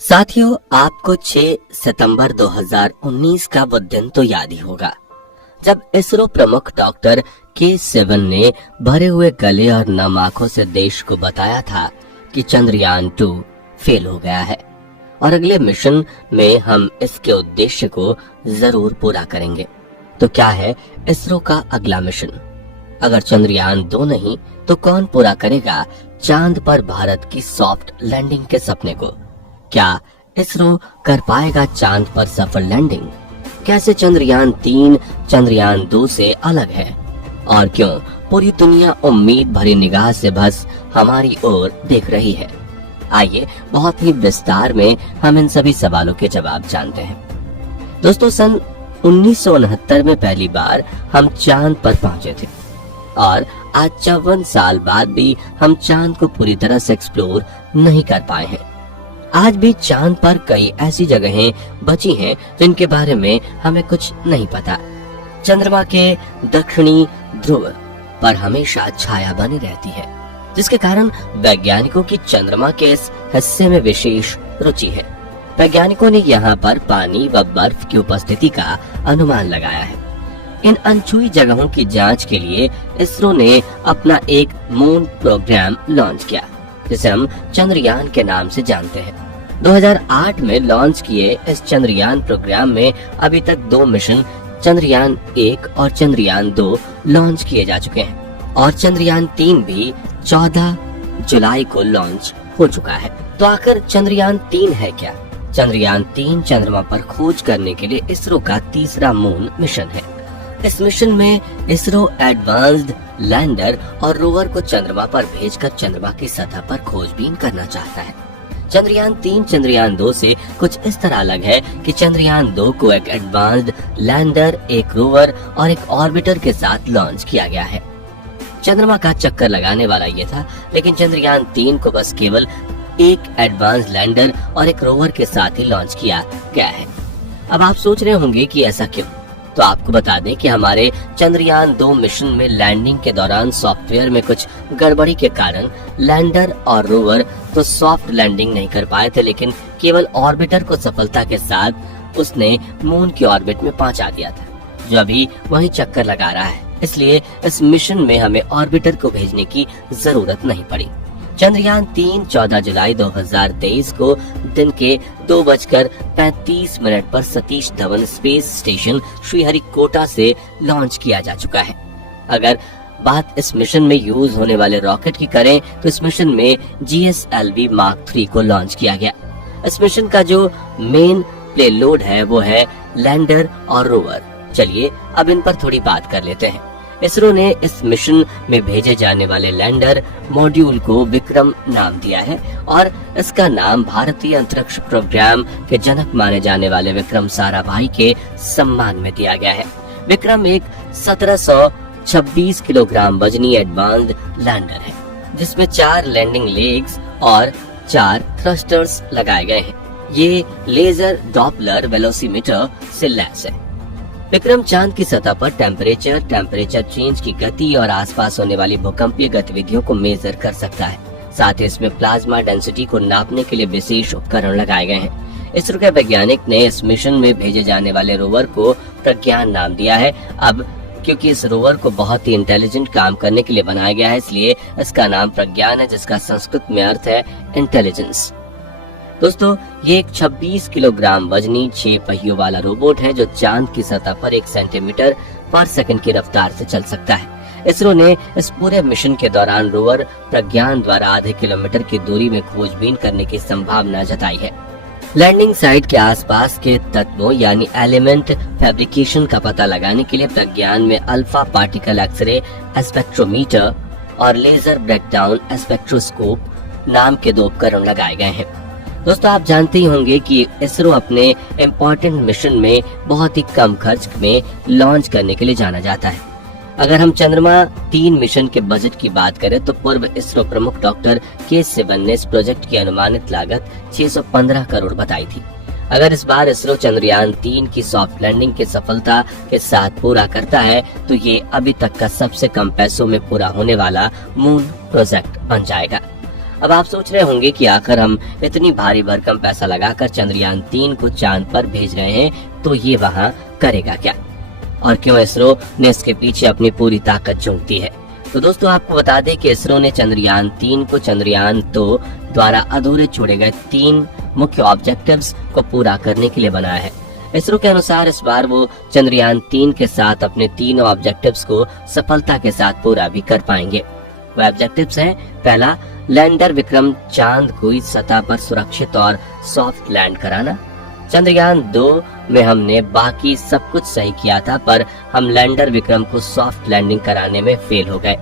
साथियों, आपको 6 सितंबर 2019 का वो दिन तो याद ही होगा जब इसरो प्रमुख डॉक्टर के सिवन ने भरे हुए गले और नम आंखों से देश को बताया था कि चंद्रयान 2 फेल हो गया है और अगले मिशन में हम इसके उद्देश्य को जरूर पूरा करेंगे। तो क्या है इसरो का अगला मिशन? अगर चंद्रयान 2 नहीं तो कौन पूरा करेगा चांद पर भारत की सॉफ्ट लैंडिंग के सपने को? क्या इसरो कर पाएगा चांद पर सफल लैंडिंग? कैसे चंद्रयान 3 चंद्रयान 2 से अलग है और क्यों पूरी दुनिया उम्मीद भरी निगाह से बस हमारी ओर देख रही है? आइए बहुत ही विस्तार में हम इन सभी सवालों के जवाब जानते हैं। दोस्तों, सन 1969 में पहली बार हम चांद पर पहुंचे थे और आज 54 साल बाद भी हम चांद को पूरी तरह से एक्सप्लोर नहीं कर पाए हैं। आज भी चांद पर कई ऐसी जगहें बची हैं जिनके बारे में हमें कुछ नहीं पता। चंद्रमा के दक्षिणी ध्रुव पर हमेशा छाया बनी रहती है, जिसके कारण वैज्ञानिकों की चंद्रमा के इस हिस्से में विशेष रुचि है। वैज्ञानिकों ने यहाँ पर पानी व बर्फ की उपस्थिति का अनुमान लगाया है। इन अनछुई जगहों की जांच के लिए इसरो ने अपना एक मून प्रोग्राम लॉन्च किया, जिसे हम चंद्रयान के नाम से जानते हैं। 2008 में लॉन्च किए इस चंद्रयान प्रोग्राम में अभी तक 2 मिशन चंद्रयान 1 और चंद्रयान 2 लॉन्च किए जा चुके हैं और चंद्रयान 3 भी 14 जुलाई को लॉन्च हो चुका है। तो आखिर चंद्रयान 3 है क्या? चंद्रयान 3 चंद्रमा पर खोज करने के लिए इसरो का तीसरा मून मिशन है। इस मिशन में इसरो एडवांस्ड लैंडर और रोवर को चंद्रमा पर भेजकर चंद्रमा की सतह पर खोजबीन करना चाहता है। चंद्रयान 3 चंद्रयान 2 से कुछ इस तरह अलग है कि चंद्रयान 2 को एक एडवांस्ड लैंडर, एक रोवर और एक ऑर्बिटर के साथ लॉन्च किया गया है। चंद्रमा का चक्कर लगाने वाला ये था, लेकिन चंद्रयान 3 को बस केवल एक एडवांस्ड लैंडर और एक रोवर के साथ ही लॉन्च किया गया है। अब आप सोच रहे होंगे कि ऐसा क्यों? तो आपको बता दें कि हमारे चंद्रयान 2 मिशन में लैंडिंग के दौरान सॉफ्टवेयर में कुछ गड़बड़ी के कारण लैंडर और रोवर तो सॉफ्ट लैंडिंग नहीं कर पाए थे, लेकिन केवल ऑर्बिटर को सफलता के साथ उसने मून की ऑर्बिट में पहुंचा दिया था, जो अभी वही चक्कर लगा रहा है। इसलिए इस मिशन में हमें ऑर्बिटर को भेजने की जरूरत नहीं पड़ी। चंद्रयान 3 14 जुलाई 2023 को दिन के 2:35 पर सतीश धवन स्पेस स्टेशन श्रीहरिकोटा से लॉन्च किया जा चुका है। अगर बात इस मिशन में यूज होने वाले रॉकेट की करें तो इस मिशन में GSLV Mark 3 को लॉन्च किया गया। इस मिशन का जो मेन पेलोड है वो है लैंडर और रोवर। चलिए अब इन पर थोड़ी बात कर लेते हैं। इसरो ने इस मिशन में भेजे जाने वाले लैंडर मॉड्यूल को विक्रम नाम दिया है और इसका नाम भारतीय अंतरिक्ष प्रोग्राम के जनक माने जाने वाले विक्रम साराभाई के सम्मान में दिया गया है। विक्रम एक 1726 किलोग्राम वजनी एडवांस्ड लैंडर है, जिसमें 4 लैंडिंग लेग्स और 4 थ्रस्टर्स लगाए गए हैं। ये लेजर डॉपलर वेलोसीमीटर से लैस है। विक्रम चांद की सतह पर टेम्परेचर चेंज की गति और आसपास होने वाली भूकंपीय गतिविधियों को मेजर कर सकता है। साथ ही इसमें प्लाज्मा डेंसिटी को नापने के लिए विशेष उपकरण लगाए गए हैं। इसरो के वैज्ञानिक ने इस मिशन में भेजे जाने वाले रोवर को प्रज्ञान नाम दिया है। अब क्योंकि इस रोवर को बहुत ही इंटेलिजेंट काम करने के लिए बनाया गया है, इसलिए इसका नाम प्रज्ञान है, जिसका संस्कृत में अर्थ है इंटेलिजेंस। दोस्तों, ये एक 26 किलोग्राम वजनी 6 पहियों वाला रोबोट है जो चांद की सतह पर 1 सेंटीमीटर पर सेकंड की रफ्तार से चल सकता है। इसरो ने इस पूरे मिशन के दौरान रोवर प्रज्ञान द्वारा आधे किलोमीटर की दूरी में खोजबीन करने की संभावना जताई है। लैंडिंग साइट के आसपास के तत्वों यानी एलिमेंट फैब्रिकेशन का पता लगाने के लिए प्रज्ञान में अल्फा पार्टिकल एक्सरे स्पेक्ट्रोमीटर और लेजर ब्रेकडाउन स्पेक्ट्रोस्कोप नाम के 2 उपकरण लगाए गए हैं। दोस्तों, आप जानते ही होंगे कि इसरो अपने इम्पोर्टेंट मिशन में बहुत ही कम खर्च में लॉन्च करने के लिए जाना जाता है। अगर हम चंद्रमा 3 मिशन के बजट की बात करें तो पूर्व इसरो प्रमुख डॉक्टर के सिवन ने इस प्रोजेक्ट की अनुमानित लागत 615 करोड़ बताई थी। अगर इस बार इसरो चंद्रयान 3 की सॉफ्ट लैंडिंग की सफलता के साथ पूरा करता है तो ये अभी तक का सबसे कम पैसों में पूरा होने वाला मून प्रोजेक्ट बन जाएगा। अब आप सोच रहे होंगे कि आखिर हम इतनी भारी भरकम पैसा लगाकर चंद्रयान 3 को चांद पर भेज रहे हैं, तो ये वहाँ करेगा क्या, और क्यों इसरो ने इसके पीछे अपनी पूरी ताकत झोंक दी है। तो दोस्तों आपको बता दें कि इसरो ने चंद्रयान 3 को चंद्रयान 2 द्वारा अधूरे छोड़े गए 3 मुख्य ऑब्जेक्टिव्स को पूरा करने के लिए बनाया है। इसरो के अनुसार इस बार वो चंद्रयान 3 के साथ अपने 3 ऑब्जेक्टिव्स को सफलता के साथ पूरा भी कर पाएंगे। वह ऑब्जेक्टिव्स हैं, पहला, लैंडर विक्रम चांद की सतह पर सुरक्षित और सॉफ्ट लैंड कराना। चंद्रयान 2 में हमने बाकी सब कुछ सही किया था, पर हम लैंडर विक्रम को सॉफ्ट लैंडिंग कराने में फेल हो गए।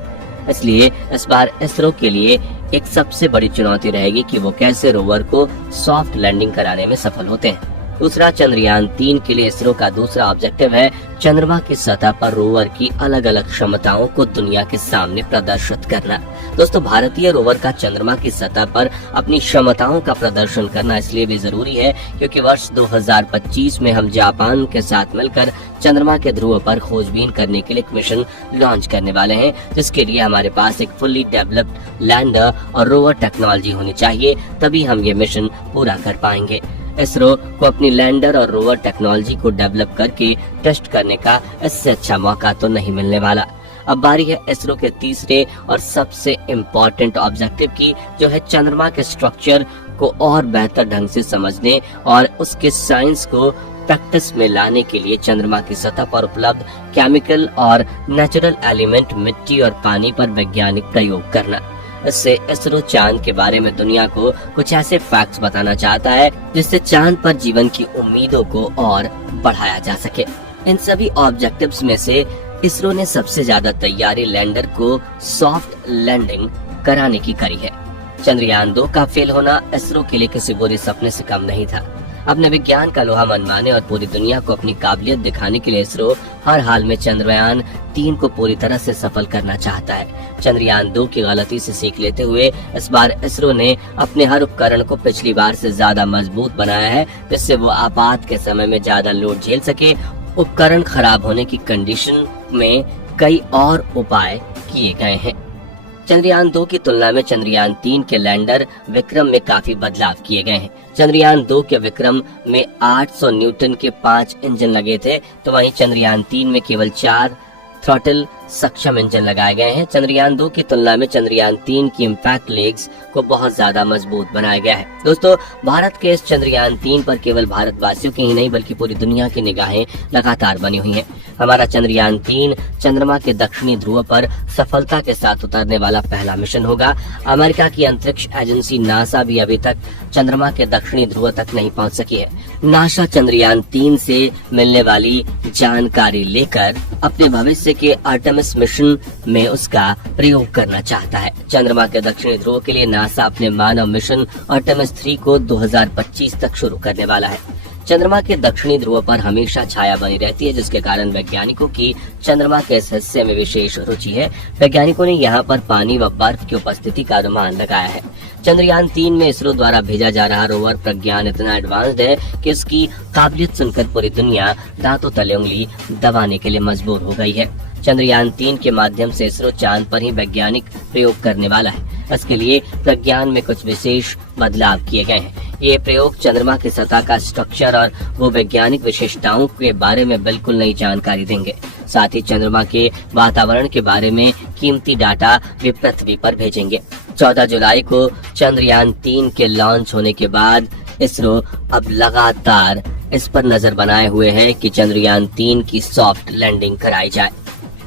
इसलिए इस बार इसरो के लिए एक सबसे बड़ी चुनौती रहेगी कि वो कैसे रोवर को सॉफ्ट लैंडिंग कराने में सफल होते हैं। दूसरा, चंद्रयान 3 के लिए इसरो का दूसरा ऑब्जेक्टिव है चंद्रमा की सतह पर रोवर की अलग अलग क्षमताओं को दुनिया के सामने प्रदर्शित करना। दोस्तों, भारतीय रोवर का चंद्रमा की सतह पर अपनी क्षमताओं का प्रदर्शन करना इसलिए भी जरूरी है क्योंकि वर्ष 2025 में हम जापान के साथ मिलकर चंद्रमा के ध्रुव पर खोजबीन करने के लिए एक मिशन लॉन्च करने वाले हैं, जिसके लिए हमारे पास एक फुल्ली डेवलप्ड लैंडर और रोवर टेक्नोलॉजी होनी चाहिए, तभी हम ये मिशन पूरा कर पाएंगे। इसरो को अपनी लैंडर और रोवर टेक्नोलॉजी को डेवलप करके टेस्ट करने का इससे अच्छा मौका तो नहीं मिलने वाला। अब बारी है इसरो के तीसरे और सबसे इम्पोर्टेंट ऑब्जेक्टिव की, जो है चंद्रमा के स्ट्रक्चर को और बेहतर ढंग से समझने और उसके साइंस को प्रैक्टिस में लाने के लिए चंद्रमा की सतह पर उपलब्ध केमिकल और नेचुरल एलिमेंट मिट्टी और पानी पर वैज्ञानिक प्रयोग करना। इससे इसरो चांद के बारे में दुनिया को कुछ ऐसे फैक्ट्स बताना चाहता है जिससे चांद पर जीवन की उम्मीदों को और बढ़ाया जा सके। इन सभी ऑब्जेक्टिव्स में से इसरो ने सबसे ज्यादा तैयारी लैंडर को सॉफ्ट लैंडिंग कराने की करी है। चंद्रयान 2 का फेल होना इसरो के लिए किसी बुरे सपने से कम नहीं था। अपने विज्ञान का लोहा मनवाने और पूरी दुनिया को अपनी काबिलियत दिखाने के लिए इसरो हर हाल में चंद्रयान 3 को पूरी तरह से सफल करना चाहता है। चंद्रयान 2 की गलती से सीख लेते हुए इस बार इसरो ने अपने हर उपकरण को पिछली बार से ज्यादा मजबूत बनाया है, जिससे वो आपात के समय में ज्यादा लोड झेल सके। उपकरण खराब होने की कंडीशन में कई और उपाय किए गए हैं। चंद्रयान 2 की तुलना में चंद्रयान 3 के लैंडर विक्रम में काफी बदलाव किए गए हैं। चंद्रयान 2 के विक्रम में 800 न्यूटन के 5 इंजन लगे थे, तो वहीं चंद्रयान 3 में केवल 4 थ्रॉटल सक्षम इंजन लगाए गए हैं। चंद्रयान 2 की तुलना में चंद्रयान 3 की इम्पैक्ट लेग्स को बहुत ज्यादा मजबूत बनाया गया है। दोस्तों, भारत के इस चंद्रयान 3 पर केवल भारतवासियों की ही नहीं बल्कि पूरी दुनिया की निगाहें लगातार बनी हुई हैं। हमारा चंद्रयान 3 चंद्रमा के दक्षिणी ध्रुव पर सफलता के साथ उतरने वाला पहला मिशन होगा। अमेरिका की अंतरिक्ष एजेंसी नासा भी अभी तक चंद्रमा के दक्षिणी ध्रुव तक नहीं पहुंच सकी है। नासा चंद्रयान 3 से मिलने वाली जानकारी लेकर अपने भविष्य के आर्टेमिस मिशन में उसका प्रयोग करना चाहता है। चंद्रमा के दक्षिणी ध्रुव के लिए नासा अपने मानव मिशन आर्टेमिस 3 को 2025 तक शुरू करने वाला है। चंद्रमा के दक्षिणी ध्रुव पर हमेशा छाया बनी रहती है, जिसके कारण वैज्ञानिकों की चंद्रमा के इस हिस्से में विशेष रुचि है। वैज्ञानिकों ने यहाँ पर पानी व बर्फ की उपस्थिति का अनुमान लगाया है। चंद्रयान 3 में इसरो द्वारा भेजा जा रहा रोवर प्रज्ञान इतना एडवांस्ड है कि उसकी काबिलियत सुनकर पूरी दुनिया दांतों तले उंगली दबाने के लिए मजबूर हो गई है। चंद्रयान 3 के माध्यम से इसरो चांद पर ही वैज्ञानिक प्रयोग करने वाला है। इसके लिए प्रज्ञान में कुछ विशेष बदलाव किए गए हैं। ये प्रयोग चंद्रमा की सतह का स्ट्रक्चर और वो वैज्ञानिक विशेषताओं के बारे में बिल्कुल नई जानकारी देंगे। साथ ही चंद्रमा के वातावरण के बारे में कीमती डाटा वे पृथ्वी पर भेजेंगे। 14 जुलाई को चंद्रयान 3 के लॉन्च होने के बाद इसरो अब लगातार इस पर नजर बनाए हुए है कि चंद्रयान 3 की सॉफ्ट लैंडिंग कराई जाए।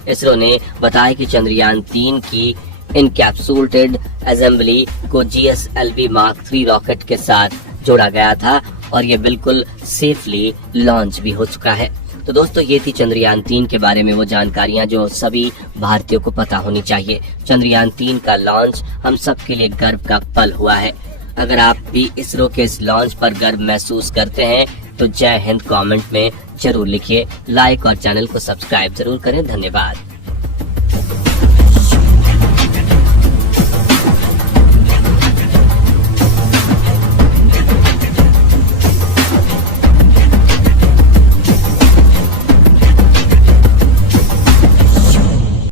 इसरो ने बताया कि चंद्रयान 3 की इनकैप्सूलेटेड असेंबली को GSLV Mark 3 रॉकेट के साथ जोड़ा गया था और ये बिल्कुल सेफली लॉन्च भी हो चुका है। तो दोस्तों, ये थी चंद्रयान 3 के बारे में वो जानकारियां जो सभी भारतीयों को पता होनी चाहिए। चंद्रयान 3 का लॉन्च हम सब के लिए गर्व का पल हुआ है। अगर आप भी इसरो के इस लॉन्च पर गर्व महसूस करते हैं तो जय हिंद कमेंट में जरूर लिखिए। लाइक और चैनल को सब्सक्राइब जरूर करें। धन्यवाद।